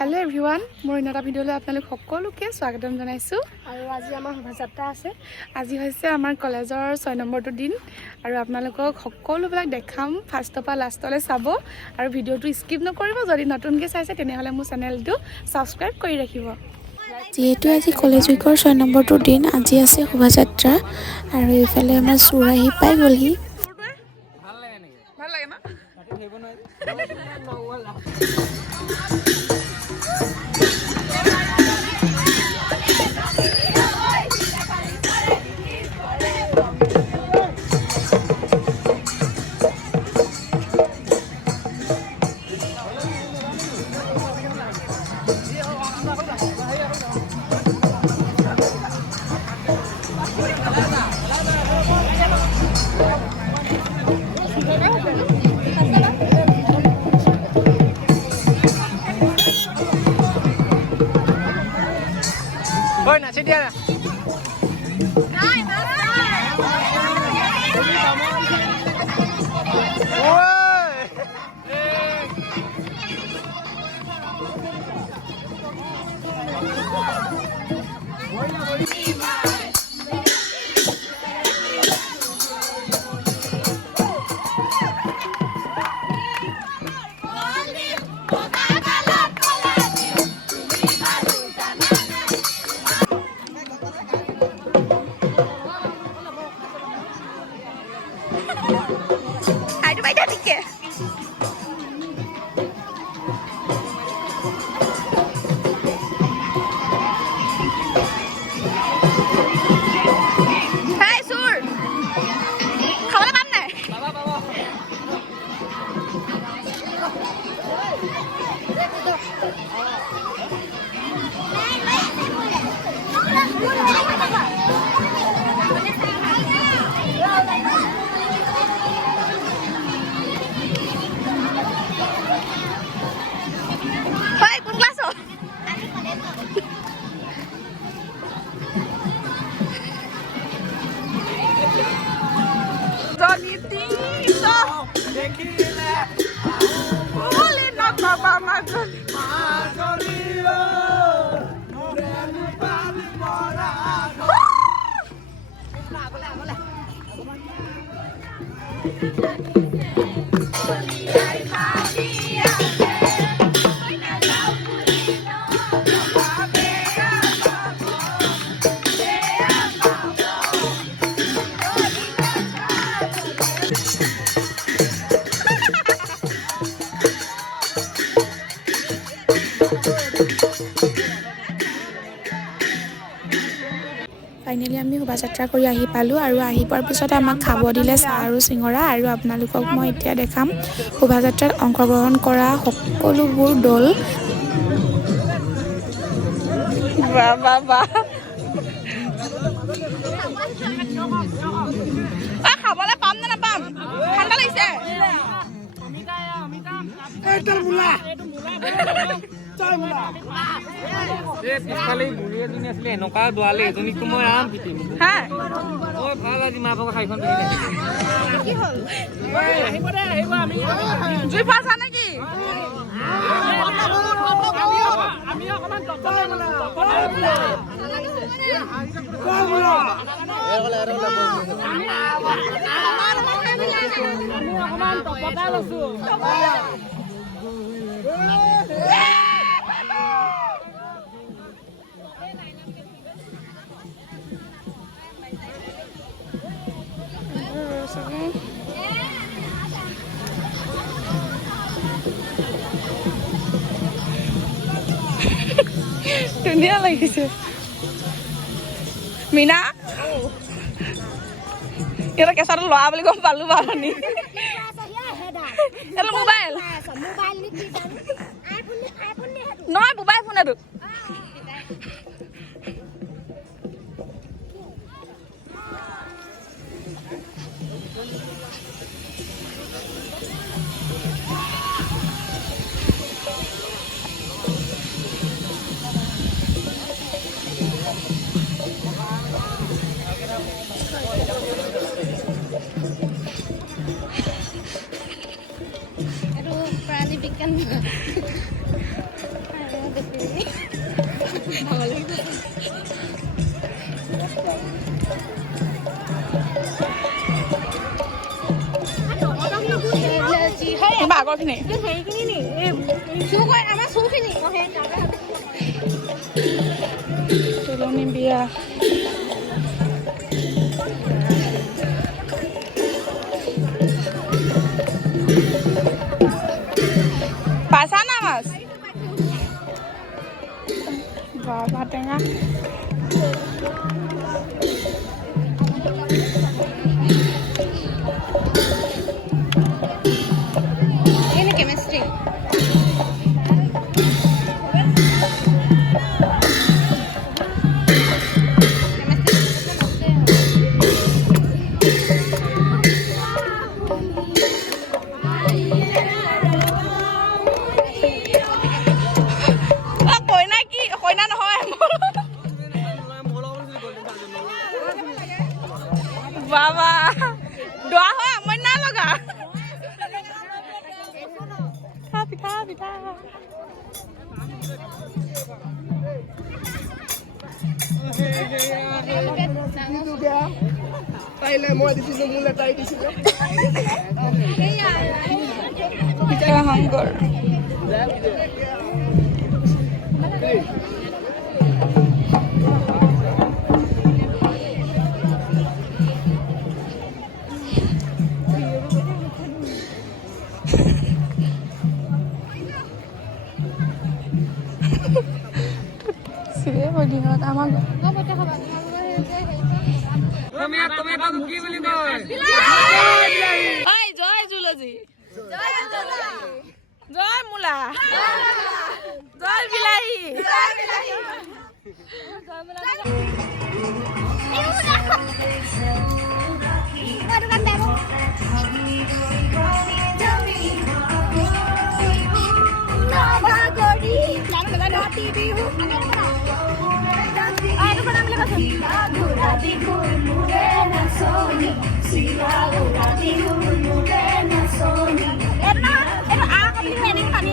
Hello everyone मोर इन এটা ভিডিঅ'লৈ আপোনালোক সকলোকে স্বাগতম জনাইছো আৰু আজি আমাৰ শোভাযাত্ৰা আছে আজি হৈছে আমাৰ কলেজৰ 6 নম্বৰটো দিন আৰু আপোনালোকক সকলোবিলাক দেখাম ফাৰ্ষ্টৰ পৰা লাষ্টলৈ চাব আৰু ভিডিঅ'টো স্কিপ নকৰিব যদি নতুনকৈ চাইছে তেনেহলে মোৰ চেনেলটো সাবস্ক্ৰাইব কৰি ৰাখিব যেহেতু আজি কলেজ উইকৰ 6 নম্বৰটো দিন আজি আছে শোভাযাত্ৰা আৰু ইফালে আমাৰ চুৰ আহি পাই গ'লহি ভাল লাগে না Ôi, nè, xin đi nè. Aduh, baik dah dikit. Hai, Sur. Kau ada mana? Hai, pun kelas oh. Johnny Tito. Boleh nak bapak makan. Finally আমি শোভাযাত্ৰা কৰি আহি পালোঁ আৰু আহি পোৱাৰ পিছত আমাক খাব দিলে চাহ আৰু চিঙৰা আৰু আপোনালোকক মই এতিয়া দেখাম শোভাযাত্ৰাত অংশগ্ৰহণ কৰা সকলোবোৰ দল বাবা খাবলৈ পাম নে নাপাম ঠাণ্ডা লাগিছে পিছফালে বুঢ়ী এজনী আছিলে এনেকুৱা দোৱালে এজনীকো মই আৰাম পিটিম মই ভাল আজি মা ভাগৰ শাৰীখন পিন্ধি কি হ'ল জুই পাইছা নেকি ধুনীয়া লাগিছে মীনা এটা কেঁচাটো লৰা বুলি গম পালো বাৰু এইটো মোবাইল নহয় মোবাইল ফোন এইটো আগৰখিনি তুলনি বিয়া পাইছা না মাছ বাবা টেঙা কেমিষ্ট্ৰি কইনা কি কইনা নহয় বাবা দোৱা হয় আমনি নাই লগা পিঠা পিঠা তাইলে মই দিছিলো মোলে তাই দিছিল পিঠা সংকৰ জয় জুলজি জয় মূলা জয় বিলাহী পানী